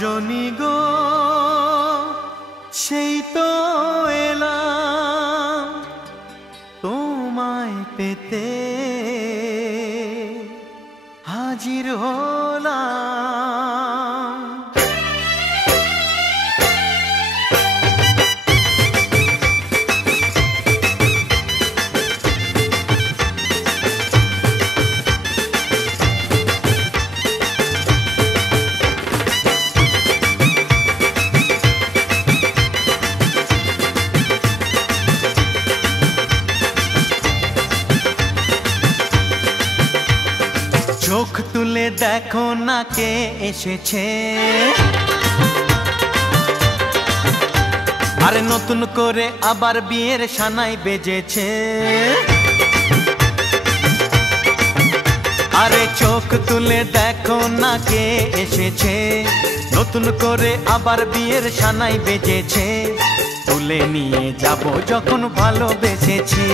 রজনী গো সেই তো এলাম তোমায় পেতে হাজির হলাম। চোখ তুলে দেখো না কে এসেছে, আরে নতুন করে আবার বিয়ের সানাই বেজেছে। আরে চোখ তুলে দেখো না কে এসেছে, নতুন করে আবার বিয়ের সানাই বেজেছে। তুলে নিয়ে যাব যখন ভালোবেসেছি,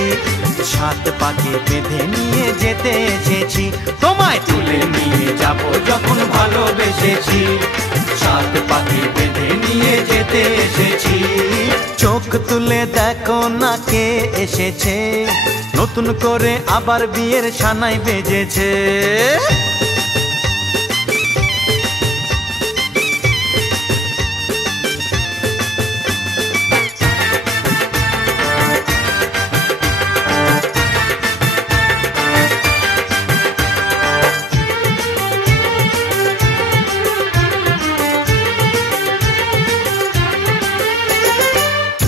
সাত পাকে বেঁধে নিয়ে যেতে এসেছি। তোমায় তুলে নিয়ে যাব যখন ভালোবেসেছি, সাত পাকে বেঁধে নিয়ে যেতে এসেছি। চোখ তুলে দেখো না কে এসেছে, নতুন করে আবার বিয়ের সানাই বেজেছে।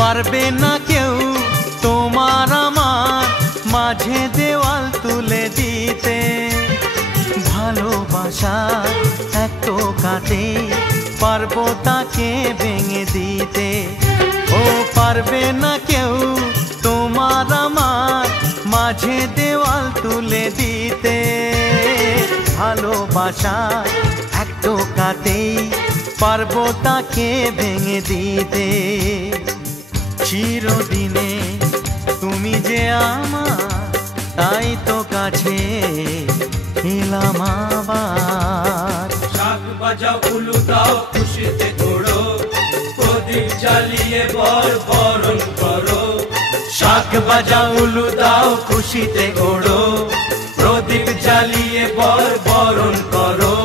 পারবে না কেউ তোমার আমার মাঝে দেওয়াল তুলে দিতে, ভালোবাসা এত কাটে পারবো তাকে ভেঙে দিতে। ও পারবে না কেউ তোমার আমার মাঝে দেওয়াল তুলে দিতে, ভালোবাসা এত কাটে পারবো তাকে ভেঙে দিতে। চিরদিনে তুমি যে আমার, তাই তো কাছে এলাম আবার। শাক বাজাও উলু দাও খুশিতে ঘোড়ো, প্রদীপ জ্বালিয়ে বর বরণ করো। শাক বাজাও উলু দাও খুশিতে ওড়ো, প্রদীপ জ্বালিয়ে বর বরণ করো।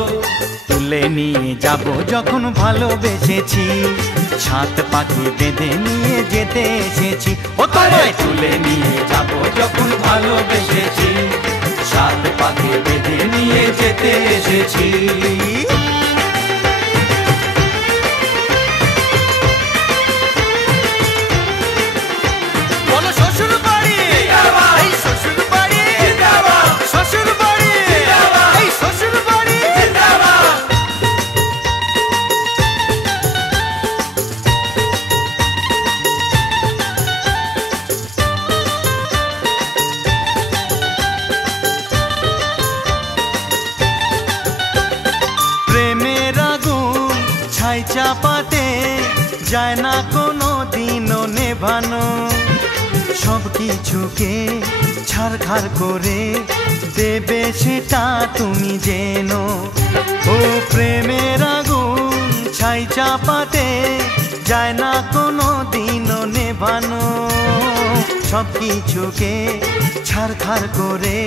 তুলে নিয়ে যাব যখন ভালোবেসেছি, সাত পাখি বেঁধে নিয়ে যেতে এসেছি। ও তোমায় তুলে নিয়ে যাব যখন ভালোবেসেছি, সাত পাখি বেঁধে নিয়ে যেতে এসেছি। বলো শ্বশুর বাড়ি, এই শ্বশুর বাড়ি, শ্বশুর বাড়ি, এই শ্বশুর বাড়ি। প্রেমের আগুন ছাই চাপাতে যায় না কোনো দিনও নেভানো, সব কিছুকে ছারখার করে দেবে সেটা তুমি জেনো। ও প্রেমের আগুন ছাই চাপাতে যায় না কোনো দিনও নেভানো, সব কিছুকে ছারখার করে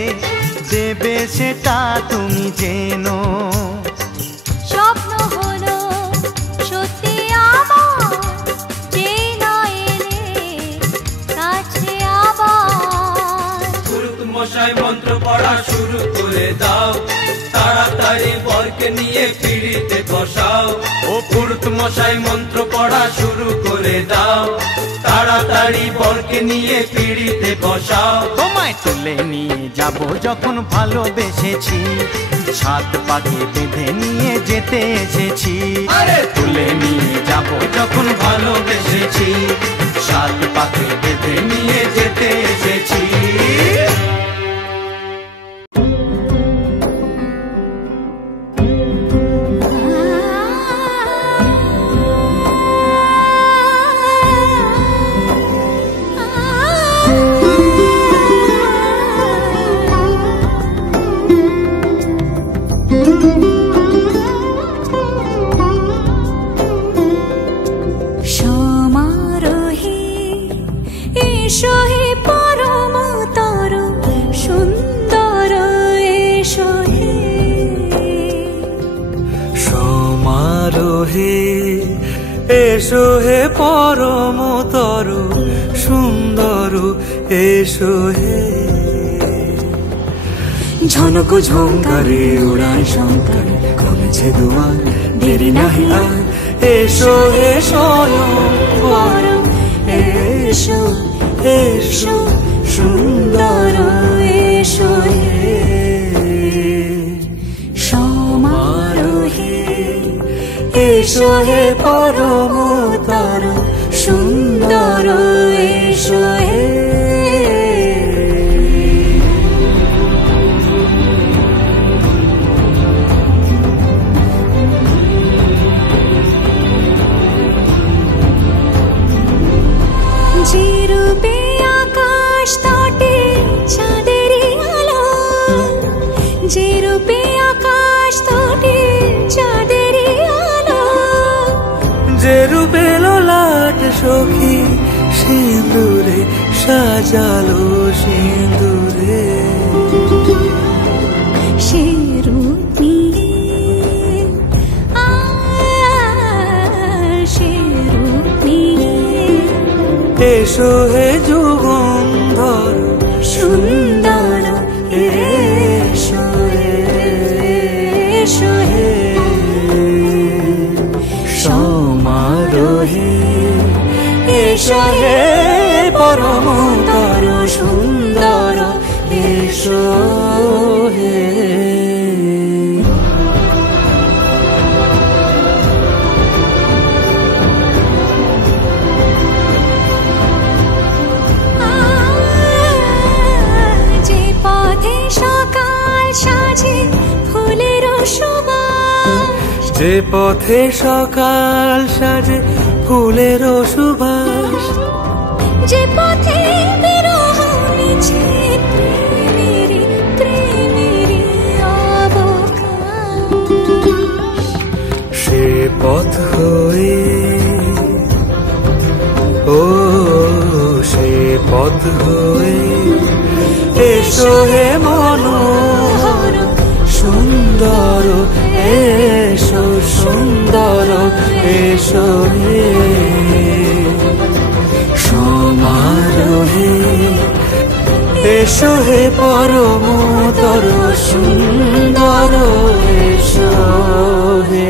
দেবে সেটা তুমি জেনো। স্বপ্ন হলো সত্যি আমার, যে না এলে কাছে আবার। পুরুত মশাই মন্ত্র পড়া শুরু করে দাও, তাড়াতাড়ি বরকে নিয়ে পিড়িতে বসাও। ও পুরুত মশাই মন্ত্র পড়া শুরু করে দাও, তাড়াতাড়ি বরকে নিয়ে পিড়িতে বসাও। তোমায় তুলে নিয়ে যাব যখন ভালোবেসেছি, সাত পাকে বেঁধে নিয়ে যেতে এসেছি। আরে তুলে নিয়ে যাব যখন ভালোবেসেছি, সাত পাকে বেঁধে নিয়ে যেতে এসেছি। হে এসো হে পরমতর সুন্দর এসো হে। ঝনক ঝঙ্কারে উড়ায় শঙ্কারে কমেছে দুয়ার দেরি নাহি আর এসো হে স্বয়ং বর এসো এসো সুন্দর এসো হে সমারোহে এসো হে পরমতর সুন্দর এসো হে। যে রূপে আকাশ তটে চাঁদেরই আলো, যে রূপে আকাশ তটে চাঁদেরই আলো, যে রূপে ললাট সখী সিঁদুরে সাজালো সিঁদুরে সে রূপ নিয়ে সে রূপ নিয়ে এসো হে যুগন্ধর সুন্দর এসো এসো হে সমারোহে এসো হে পরমতর সুন্দর এসো হে। যে পথে সকাল সাজে ফুলের সুবাস, যে পথে সকাল সাজে ফুলের সুবাস, যে পথে বিরহ মিছে প্রেমেরই প্রেমেরই অবকাশ, সে পথ হয়ে ও সে পথ হয়ে এসো হে মনোহর সুন্দর এসো সুন্দর এসো হে সমারোহে এসো হে পরমতর সুন্দর এসো হে।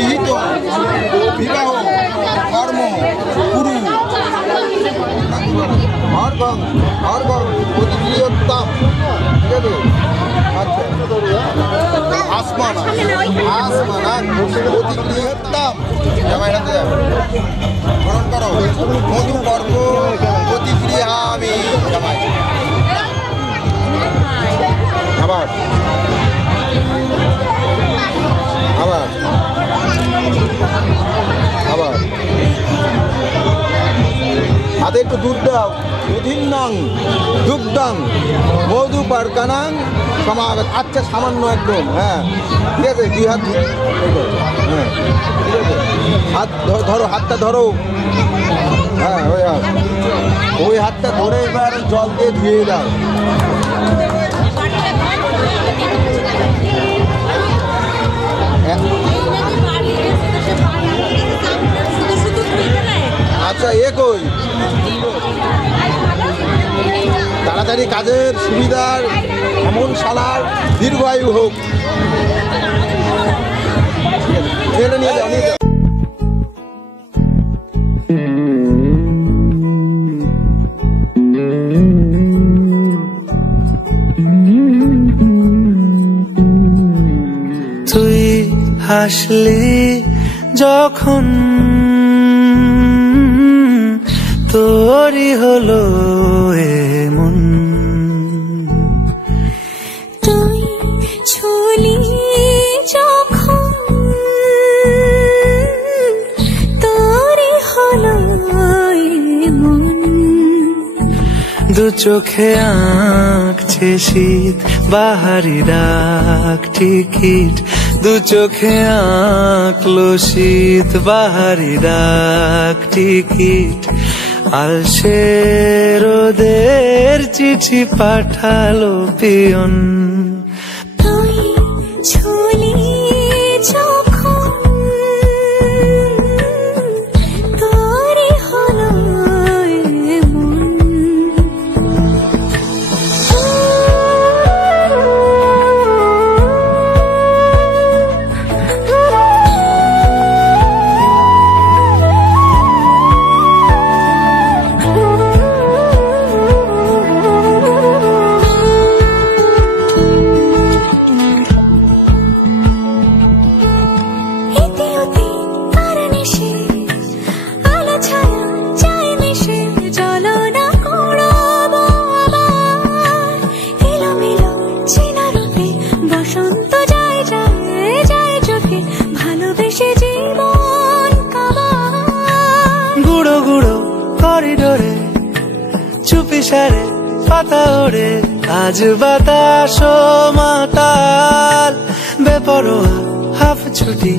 গৃহীত বিবাহ কর্ম পুরু হরগং হরগং প্রতিক্রিয়োত্তম, ঠিক আছে? আচ্ছা আসমানা আসমানা প্রতিক্রিয়োত্তম, জামাই হাতে গ্রহণ করো। মধু পর্ব প্রতিক্রিয়া আমি জামাই আবার আবার আবার হাতে একটু দুধ দাও। দুধিন্নং দুগ্ধং মধু পারকানাং সমাগত। আচ্ছা সামান্য একদম, হ্যাঁ ঠিক আছে। দুই হাত হ্যাঁ ঠিক আছে। হাত ধরো, হাতটা ধরো, হ্যাঁ ওই হাত, ওই হাতটা ধরে এবার জল দিয়ে ধুয়ে দাও। আচ্ছা এ কই তাড়াতাড়ি কাজের সুবিধার এমন শালার দীর্ঘায়ু হোক। নিয়ে যাও, নিয়ে যাও। তুই হাসলি যখন তোরই হলো এমন, তুই ছুলি যখন তোরই হলো এমন, দু চোখে আঁকছে শীত বাহারি ডাক টিকিট, দু চোখে আঁকলো শীত বাহারি ডাক টিকিট, আলসে রোদের চিঠি পাঠালো পিয়ন। তুই ছুলি যখন তোরই হলো এমন। করিডোরে চুপি সারে পাতা ওড়ে, আজ বাতাস মাতাল বেপরোয়া হাফ ছুটি,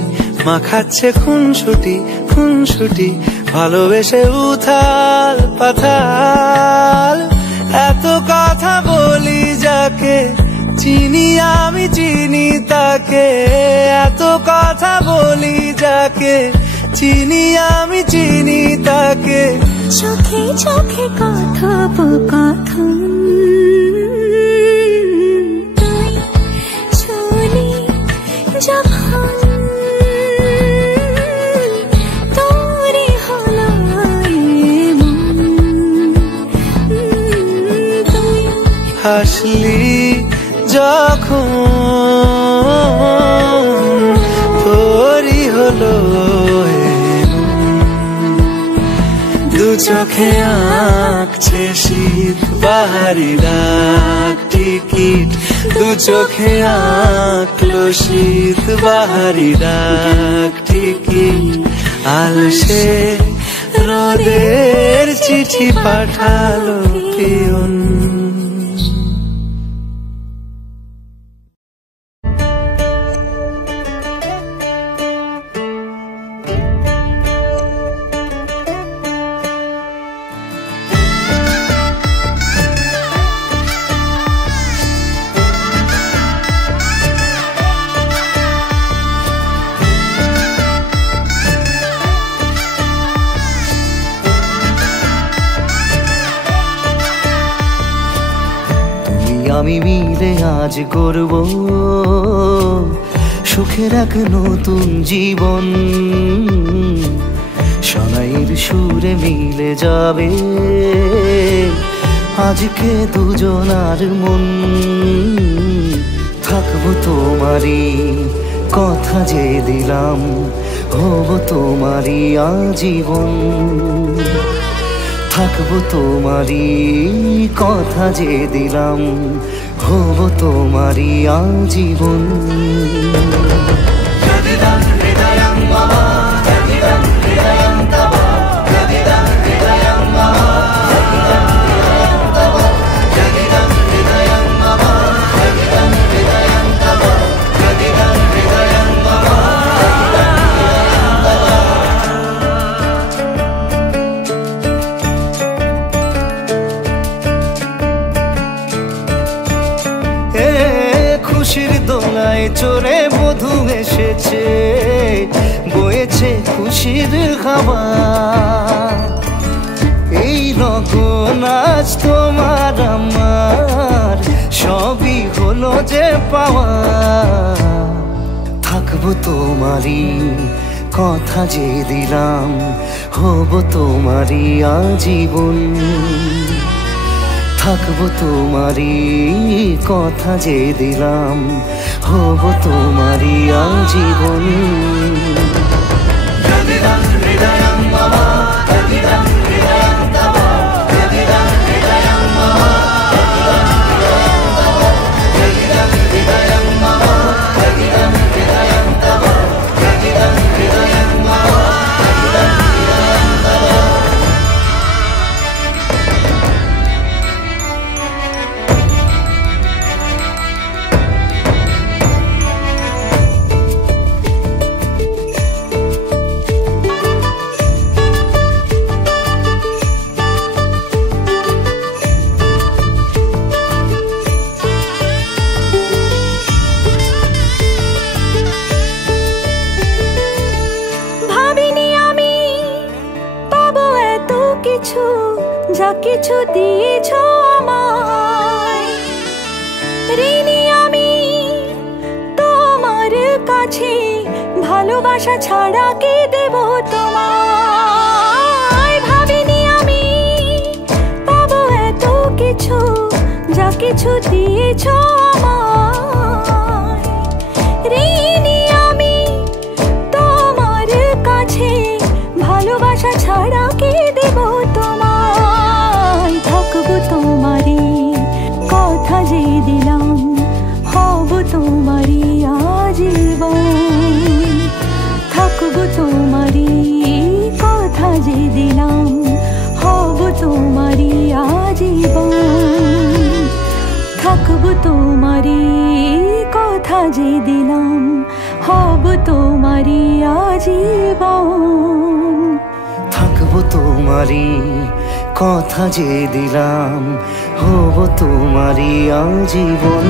মাখাচ্ছে খুন ছুটি ভালোবেসে উথাল পাথাল। এত কথা বলি যাকে চিনি আমি চিনি তাকে, এত কথা বলি যাকে চিনি আমি চিনি তাকে, চোখে চোখে কথোপকথন। তুই ছুলি যখন তোরই হলো এমন, তুই হাসলি যখন তোরই হলো দু চোখে আঁকছে শীত বাহারি ডাক টিকিট, দু চোখে আঁকলো শীত বাহারি ডাক টিকিট, আলসে রোদের চিঠি পাঠালো পিয়ন। আমি মিলে আজ করব সুখের এক নতুন জীবন সানাইয়ের সুরে মিলে যাবে আজকে দুজনার মন। থাকবো তোমারই কথা যে দিলাম, হব তোমারই আজীবন। থাকবো তোমারই কথা যে দিলাম, হব তোমারই আজীবন। খুশির দোলায় চড়ে বধূ এসেছে, বয়েছে খুশির হাওয়া। এই রকম আজ তোমার আমার সবই হলো যে পাওয়া। থাকবো তোমারই কথা যে দিলাম, হব তোমারই আজীবন। থাকবো তোমারই কথা যে দিলাম, হব তোমারই আজীবন। যা কিছু দিয়েছ আমায়, ঋণী আমি তোমার কাছে। ভালোবাসা ছাড়া কি দেব তোমায়? ভাবিনি আমি পাবো এত কিছু, যা কিছু দিয়েছ আমায়। ঋণী আমি তোমার কাছে, ভালোবাসা ছাড়া কি দেব তোমায়? থাকবো তোমারই কথা যে দিলাম, হব তোমারই আজীবন। থাকবো তোমারই কথা যে দিলাম, হব তোমারই আজীবন। থাকবো তোমারই কথা যে দিলাম, হব তোমারই আজীবন। থাকবো তোমারই কথা যে দিলাম, হব তোমারই আজীবন।